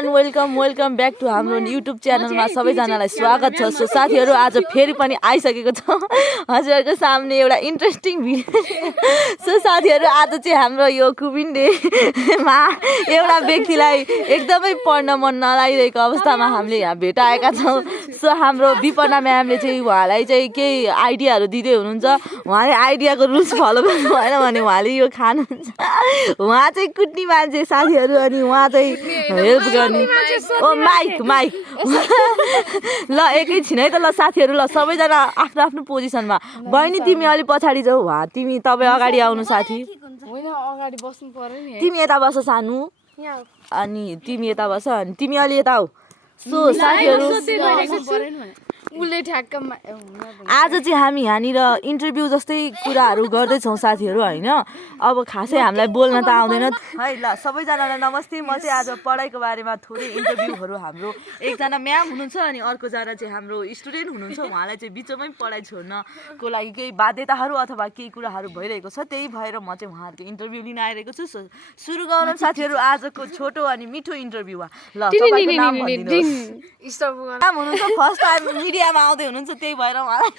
Everyone welcome back to हाम्रो YouTube च्यानलमा सबैजनालाई स्वागत छ। सो साथीहरू आज फेरि पनि आइसकेको छ हजुरहरूको सामने एउटा इन्ट्रेस्टिङ भिडियो। सो साथीहरू आज चाहिँ हाम्रो यो कुबिन डेमा एउटा व्यक्तिलाई एकदमै पढ्न मन नलागिरहेको अवस्थामा हामीले यहाँ भेटाएका छौँ। सो हाम्रो विपना म्यामले चाहिँ उहाँलाई चाहिँ केही आइडियाहरू दिँदै हुनुहुन्छ। उहाँले आइडियाको रुल्स फलो गर्नु भएन भने उहाँले यो खानुहुन्छ। उहाँ चाहिँ कुट्ने मान्छे साथीहरू, अनि उहाँ चाहिँ हेल्प गर्ने। ओ माइक ल एकैछिन है त। ल साथीहरू, ल सबैजना आफ्नो आफ्नो पोजिसनमा। बहिनी तिमी अलि पछाडि जाऊ, तपाईँ अगाडि आउनु। साथी तिमी यता बस सानो, अनि तिमी यता बस, अनि तिमी अलि यता आऊ। सो साथीहरू आज चाहिँ हामी यहाँनिर इन्टरभ्यू जस्तै कुराहरू गर्दैछौँ साथीहरू, होइन। अब खासै हामीलाई बोल्न त आउँदैन है। ल सबैजनालाई नमस्ते। म चाहिँ आज पढाइको बारेमा थोरै इन्टरभ्यू हाम्रो एकजना म्याम हुनुहुन्छ, अनि अर्कोजना चाहिँ हाम्रो स्टुडेन्ट हुनुहुन्छ। उहाँलाई चाहिँ बिचमै पढाइ छोड्नको लागि केही बाध्यताहरू अथवा केही कुराहरू भइरहेको छ, त्यही भएर म चाहिँ उहाँहरूको इन्टरभ्यू लिन आइरहेको छु। सुरु गरौँ साथीहरू आजको छोटो अनि मिठो इन्टरभ्यूमा। ल तपाईँको नाम भनिदिनुहोस्। नाम हुनुहुन्छ फर्स्ट टाइम मिडियामा आउँदै हुनुहुन्छ, त्यही भएर उहाँलाई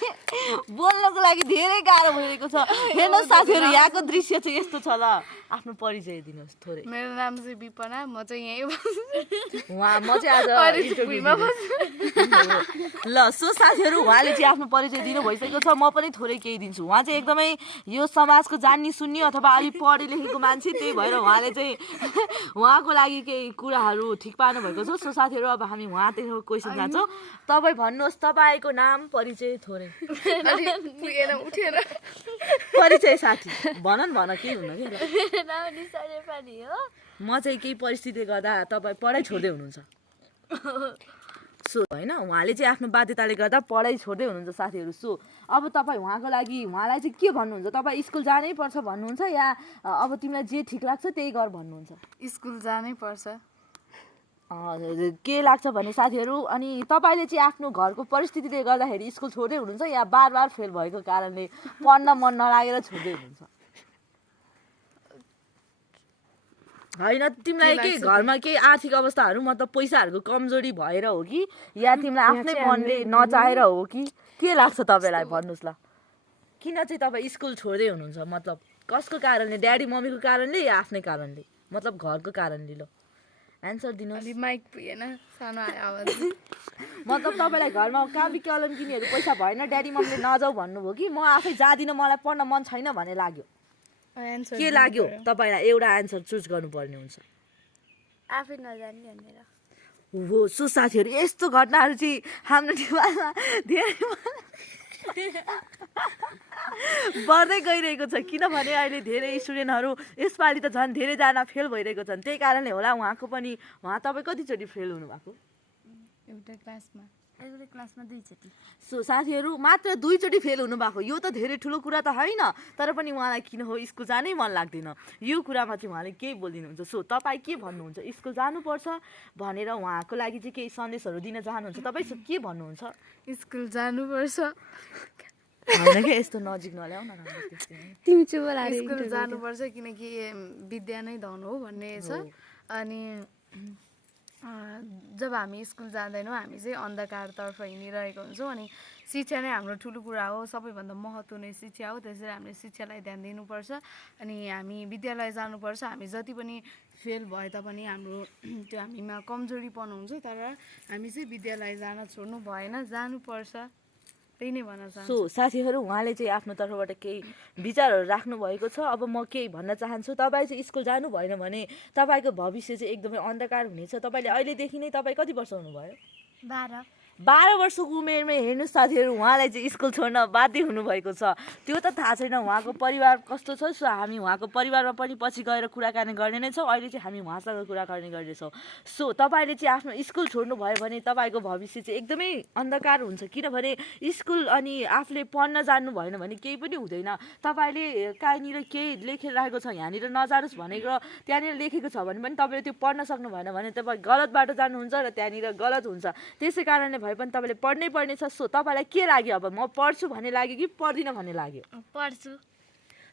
बोल्नको लागि धेरै गाह्रो भइरहेको छ। हेर्नुहोस् साथीहरू, यहाँको दृश्य चाहिँ यस्तो छ। ल आफ्नो परिचय दिनुहोस् थोरै। मेरो नाम चाहिँ विपना, म चाहिँ यहीँ म चाहिँ आज इन्टरभ्यूमा ल। सो साथीहरू, उहाँले चाहिँ आफ्नो परिचय दिनु भइसकेको छ। म पनि थोरै केही दिन्छु। उहाँ चाहिँ एकदमै यो समाजको जान्ने सुन्ने अथवा अलिक पढे लेखेको मान्छे, त्यही भएर उहाँले चाहिँ उहाँको लागि केही कुराहरू ठिक पार्नु भएको छ। सो साथीहरू, अब हामी उहाँतिर क्वेसन जान्छौँ। तपाईँ भन्नुहोस् तपाईँको नाम परिचय थोरै। उठेर परिचय साथी भन के हुन्न कि। म चाहिँ केही परिस्थितिले गर्दा तपाईँ पढाइ छोड्दै हुनुहुन्छ। सो होइन, उहाँले चाहिँ आफ्नो बाध्यताले गर्दा पढाइ छोड्दै हुनुहुन्छ साथीहरू। सो अब तपाईँ उहाँलाई चाहिँ के भन्नुहुन्छ? तपाईँ स्कुल जानै पर्छ भन्नुहुन्छ, या अब तिमीलाई जे ठिक लाग्छ त्यही गर भन्नुहुन्छ? स्कुल जानै पर्छ। के लाग्छ भने साथीहरू, अनि तपाईँले चाहिँ आफ्नो घरको परिस्थितिले गर्दाखेरि स्कुल छोड्दै हुनुहुन्छ, या बार फेल भएको कारणले पढ्न मन नलागेर छोड्दै हुनुहुन्छ? होइन, तिमीलाई के घरमा केही आर्थिक अवस्थाहरू मतलब पैसाहरूको कमजोरी भएर हो कि, या तिमीलाई आफ्नै मनले नचाहेर हो कि, के लाग्छ तपाईँलाई? भन्नुहोस् ल। किन चाहिँ तपाईँ स्कुल छोड्दै हुनुहुन्छ? मतलब कसको कारणले? ड्याडी मम्मीको कारणले या आफ्नै कारणले, मतलब घरको कारणले? ल एन्सर दिनुहोस्। माइक पुगेन, सानो आवाज। मतलब तपाईँलाई घरमा काबी कलम किनेहरू पैसा भएन, ड्याडी मम्मीले नजाऊ भन्नुभयो कि म आफै जाँदिनँ, मलाई पढ्न मन छैन भन्ने लाग्यो? के लाग्यो तपाईँलाई? एउटा एन्सर चुज गर्नुपर्ने हुन्छ। आफै नजाने भनेर हो। सो साथीहरू, यस्तो घटनाहरू चाहिँ हाम्रो नेपालमा धेरै बढ्दै गइरहेको छ, किनभने अहिले धेरै स्टुडेन्टहरू यसपालि त झन् धेरैजना फेल भइरहेको छन्। त्यही कारणले होला उहाँको पनि। तपाईँ कतिचोटि फेल हुनुभएको? एउटा क्लासमा 2 चोटि। सो साथीहरू, मात्र 2 चोटि फेल हुनुभएको, यो त धेरै ठुलो कुरा त होइन। तर पनि उहाँलाई किन हो स्कुल जानै मन लाग्दैन, यो कुरामा चाहिँ उहाँले केही बोलिदिनुहुन्छ। सो तपाईँ के भन्नुहुन्छ? स्कुल जानुपर्छ भनेर उहाँको लागि चाहिँ केही सन्देशहरू दिन चाहनुहुन्छ? तपाईँ के भन्नुहुन्छ? स्कुल जानुपर्छ। होइन कि यस्तो नजिक नल्याउ न, तिमी चुप लागे। स्कुल जानुपर्छ किनकि विद्या नै धन हो भन्ने छ। अनि जब हामी स्कुल जाँदैनौँ, हामी चाहिँ अन्धकारतर्फ हिँडिरहेको हुन्छौँ। अनि शिक्षा नै हाम्रो ठुलो कुरा हो, सबैभन्दा महत्त्व नै शिक्षा हो। त्यसैले हामीले शिक्षालाई ध्यान दिनुपर्छ। अनि हामी विद्यालय जानुपर्छ। हामी जति पनि फेल भए तापनि हाम्रो त्यो हामीमा कमजोरीपन हुन्छ, तर हामी चाहिँ विद्यालय जान छोड्नु भएन, जानुपर्छ। त्यही नै भन्न चाहन्छु। सो साथीहरू, उहाँले चाहिँ आफ्नो तर्फबाट केही विचारहरू राख्नु भएको छ। अब म केही भन्न चाहन्छु। तपाईँ चाहिँ स्कुल जानु भएन भने तपाईँको भविष्य चाहिँ एकदमै अन्धकार हुनेछ। तपाईँले अहिलेदेखि नै, तपाईँ कति वर्ष हुनुभयो? 12 वर्षको उमेरमै हेर्नुहोस् साथीहरू, उहाँलाई चाहिँ स्कुल छोड्न बाध्य हुनुभएको छ। त्यो त थाहा छैन उहाँको परिवार कस्तो छ। सो हामी उहाँको परिवारमा पनि पछि गएर कुराकानी गर्ने नै छौँ। अहिले चाहिँ हामी उहाँसँग कुराकानी गर्नेछौँ। सो तपाईँले चाहिँ आफ्नो स्कुल छोड्नु भयो भने तपाईँको भविष्य चाहिँ एकदमै अन्धकार हुन्छ, किनभने स्कुल अनि आफूले पढ्न जान्नु भएन भने केही पनि हुँदैन। तपाईँले कहीँनिर केही लेखेर राखेको छ, यहाँनिर नजानुहोस् भनेको त्यहाँनिर लेखेको छ भने पनि तपाईँले त्यो पढ्न सक्नु भएन भने तपाईँ गलत बाटो जानुहुन्छ र त्यहाँनिर गलत हुन्छ। त्यसै कारणले पनि तपाईँले पढ्नै पर्नेछ। सो तपाईँलाई के लाग्यो? अब म पढ्छु भन्ने लाग्यो कि पढ्दिनँ भन्ने लाग्यो? पढ्छु।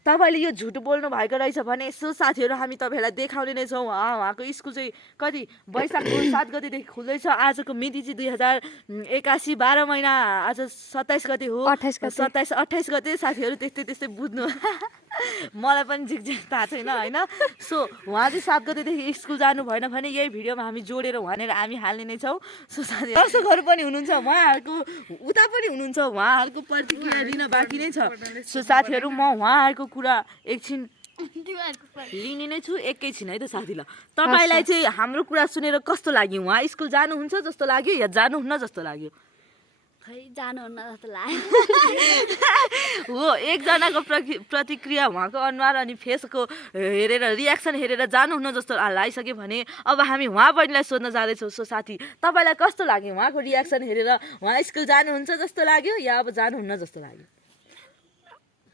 तपाईँले यो झुट बोल्नु भएको रहेछ भने यसो साथीहरू हामी तपाईँहरूलाई देखाउने नै छौँ। उहाँको स्कुल चाहिँ कति वैशाखको 7 गतेदेखि खुल्दैछ। आजको मिति चाहिँ 2081 12 महिना आज 27 गते हो। 28 गते साथीहरू त्यस्तै बुझ्नु। मलाई पनि झिकझिक थाहा छैन होइन। सो उहाँ चाहिँ 7 गतेदेखि स्कुल जानु भएन भने यही भिडियोमा हामी जोडेर भनेर हामी हाल्ने नै छौँ। सो साथी दर्शकहरू पनि हुनुहुन्छ, उहाँहरूको उता पनि हुनुहुन्छ, उहाँहरूको प्रतिक्रिया लिन बाँकी नै छ। सो साथीहरू म उहाँहरूको कुरा एकछिन लिने नै छु, एकैछिन है त साथी। ल तपाईँलाई चाहिँ हाम्रो कुरा सुनेर कस्तो लाग्यो? उहाँ स्कुल जानुहुन्छ जस्तो लाग्यो या जानुहुन्न जस्तो लाग्यो? खै जानुहुन्न जस्तो लाग्यो। हो, एकजनाको प्रतिक्रिया उहाँको अनुहार अनि फेसको हेरेर रियाक्सन हेरेर जानुहुन्न जस्तो लागिसक्यो भने अब हामी उहाँ बहिनीलाई सोध्न जाँदैछौँ। सो साथी तपाईँलाई कस्तो लाग्यो? उहाँको रियाक्सन हेरेर उहाँ स्कुल जानुहुन्छ जस्तो लाग्यो या अब जानुहुन्न जस्तो लाग्यो?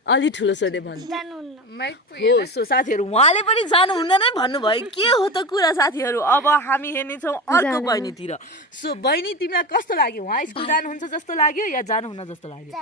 अलि ठुलो सोधे भन्नु हो। सो साथीहरू उहाँले पनि जानुहुन्न नै भन्नुभयो। के हो त कुरा साथीहरू? अब हामी हेर्नेछौँ अर्को बहिनीतिर। सो बहिनी तिमीलाई कस्तो लाग्यो? उहाँ स्कुल जानुहुन्छ जस्तो लाग्यो या जानुहुन्न जस्तो लाग्यो?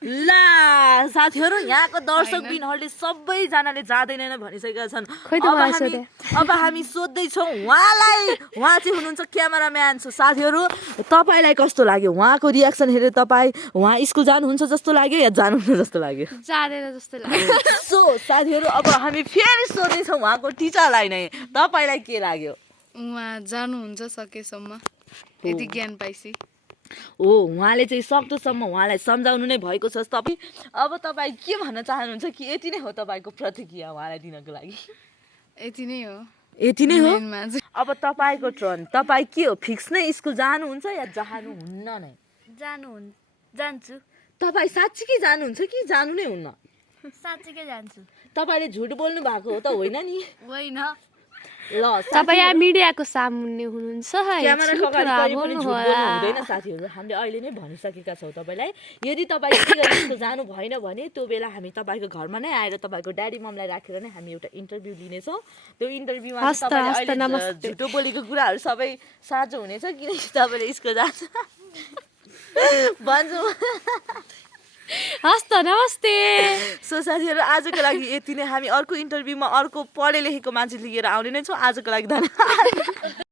ला साथीहरू यहाँको दर्शक बिनहरूले सबैजनाले जाँदैन नै भनिसकेका छन्। अब हामी सोध्दैछौँ उहाँलाई। उहाँ चाहिँ हुनुहुन्छ क्यामेराम्यान। सो साथीहरू तपाईँलाई कस्तो लाग्यो? उहाँको रियाक्सन हेरेर तपाईँ उहाँ स्कुल जानुहुन्छ जस्तो लाग्यो या जानुहुन्न जस्तो लाग्यो? जाँदैन जस्तो लाग्यो। सो साथीहरू अब हामी फेरि सोध्दैछौँ उहाँको टिचरलाई नै, तपाईँलाई के लाग्यो? उहाँ जानुहुन्छ सकेसम्म, यति ज्ञान पाइसी। उहाँले चाहिँ सक्दोसम्म उहाँलाई सम्झाउनु नै भएको छ। अब तपाईँ के भन्न चाहनुहुन्छ कि यति नै हो तपाईँको प्रतिक्रिया उहाँलाई दिनको लागि? यति नै हो। यति नै हो। अब तपाईँको टर्न। तपाईँ के हो, फिक्स नै स्कुल जानुहुन्छ या जानुहुन्न नै? जान्छु। तपाईँ साँच्चीकै जानुहुन्छ कि जानु नै हुन्न? साँच्चीकै जान्छु। तपाईँले झुट बोल्नु भएको हो त होइन नि? होइन। ल तपाईँ यहाँ मिडियाको सामुन्ने हुनुहुन्छ है, क्यामेराको अगाडि कहिले पनि झुट बोल्नु हुँदैन साथीहरू। हामीले अहिले नै भनिसकेका छौँ तपाईँलाई। यदि तपाईँ के गरी स्कुल जानु भएन भने त्यो बेला हामी तपाईँको घरमा नै आएर तपाईँको ड्याडी ममलाई राखेर नै हामी एउटा इन्टरभ्यू लिनेछौँ। त्यो इन्टरभ्यूमा तपाईँले अहिले झुटो बोलेको कुराहरू सबै साँचो हुनेछ, किनकि तपाईँले स्कुल जान्छ भन्छु। हस् त, नमस्ते। सो साथीहरू आजको लागि यति नै। हामी अर्को इन्टरभ्यूमा अर्को पढे लेखेको मान्छे लिएर आउने नै छौँ। आजको लागि धन्यवाद।